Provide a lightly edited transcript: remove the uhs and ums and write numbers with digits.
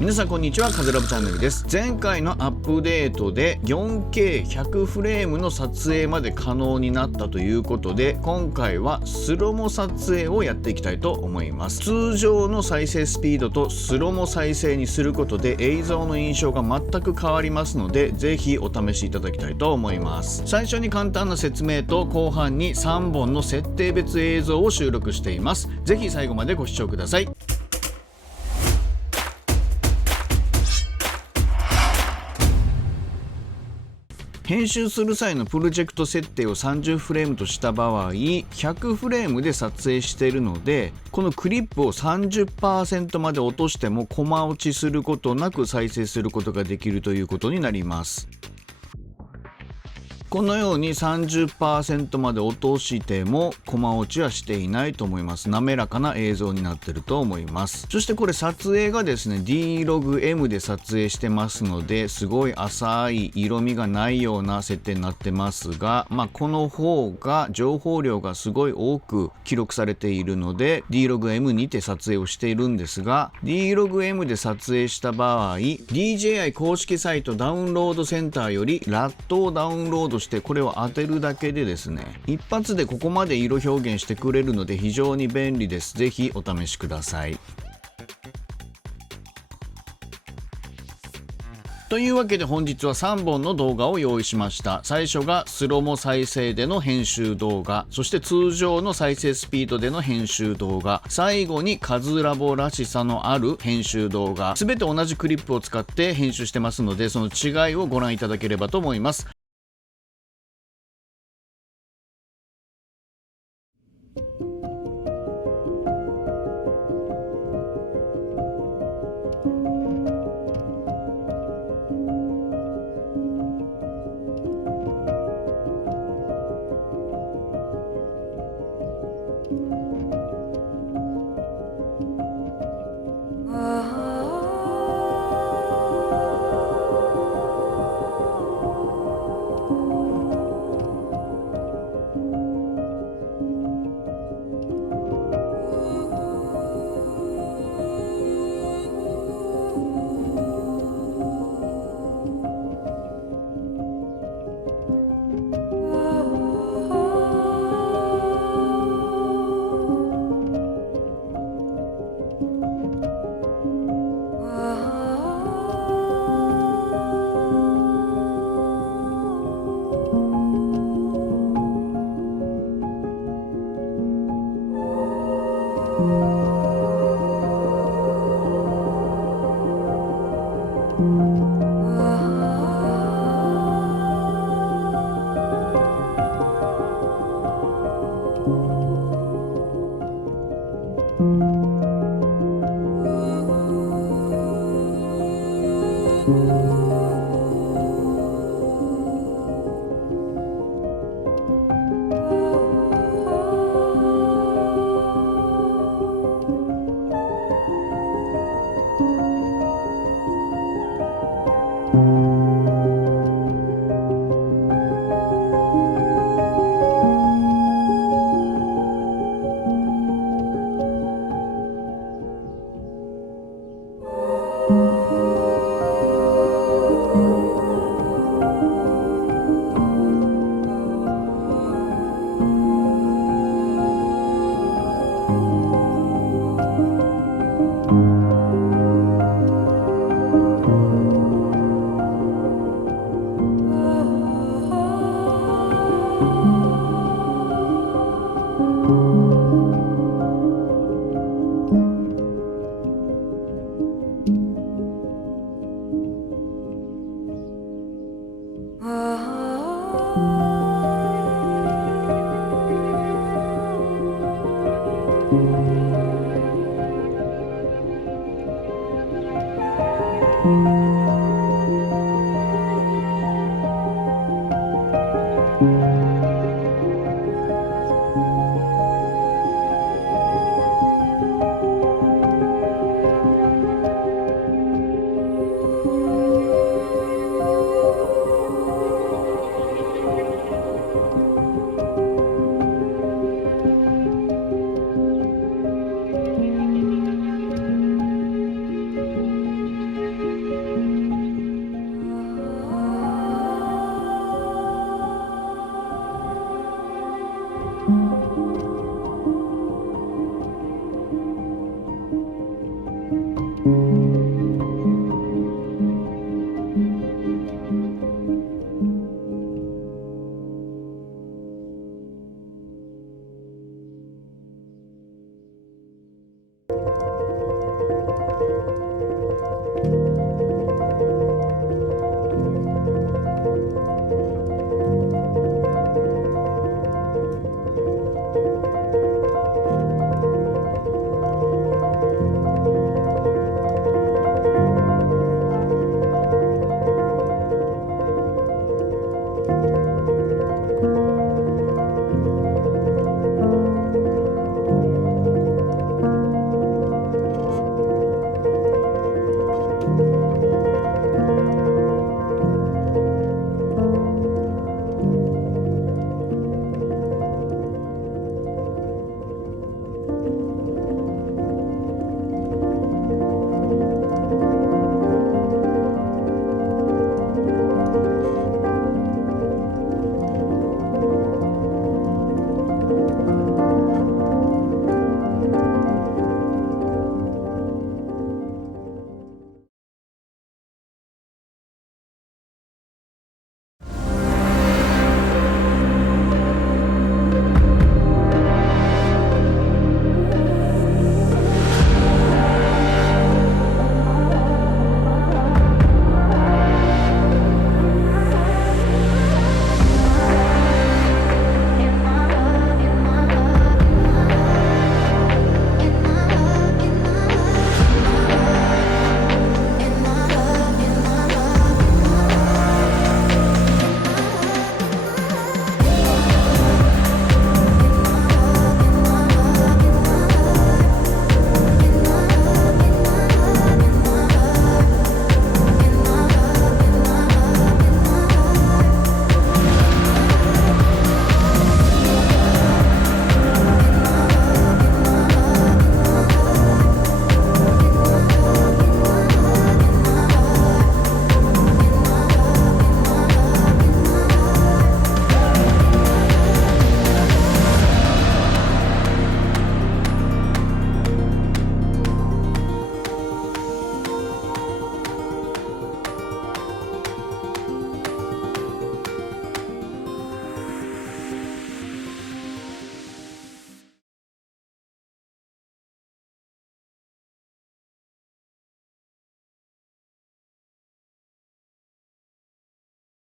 皆さんこんにちは、カズラブチャンネルです。前回のアップデートで 4K100 フレームの撮影まで可能になったということで、今回はスロモ撮影をやっていきたいと思います。通常の再生スピードとスロモ再生にすることで映像の印象が全く変わりますので、ぜひお試しいただきたいと思います。最初に簡単な説明と後半に3本の設定別映像を収録しています。ぜひ最後までご視聴ください。編集する際のプロジェクト設定を30フレームとした場合、100フレームで撮影しているので、このクリップを 30% まで落としてもコマ落ちすることなく再生することができるということになります。このように 30% まで落としてもコマ落ちはしていないと思います。滑らかな映像になっていると思います。そしてこれ撮影がですね D-Log-M で撮影してますので、すごい浅い色味がないような設定になってますが、この方が情報量がすごい多く記録されているので D-Log-M にて撮影をしているんですが、 D-Log-M で撮影した場合 DJI 公式サイトダウンロードセンターよりラットをダウンロードしてこれを当てるだけでですね、一発でここまで色表現してくれるので非常に便利です。ぜひお試しください。というわけで本日は3本の動画を用意しました。最初がスロモ再生での編集動画、そして通常の再生スピードでの編集動画、最後にカズラボらしさのある編集動画、すべて同じクリップを使って編集してますので、その違いをご覧いただければと思います。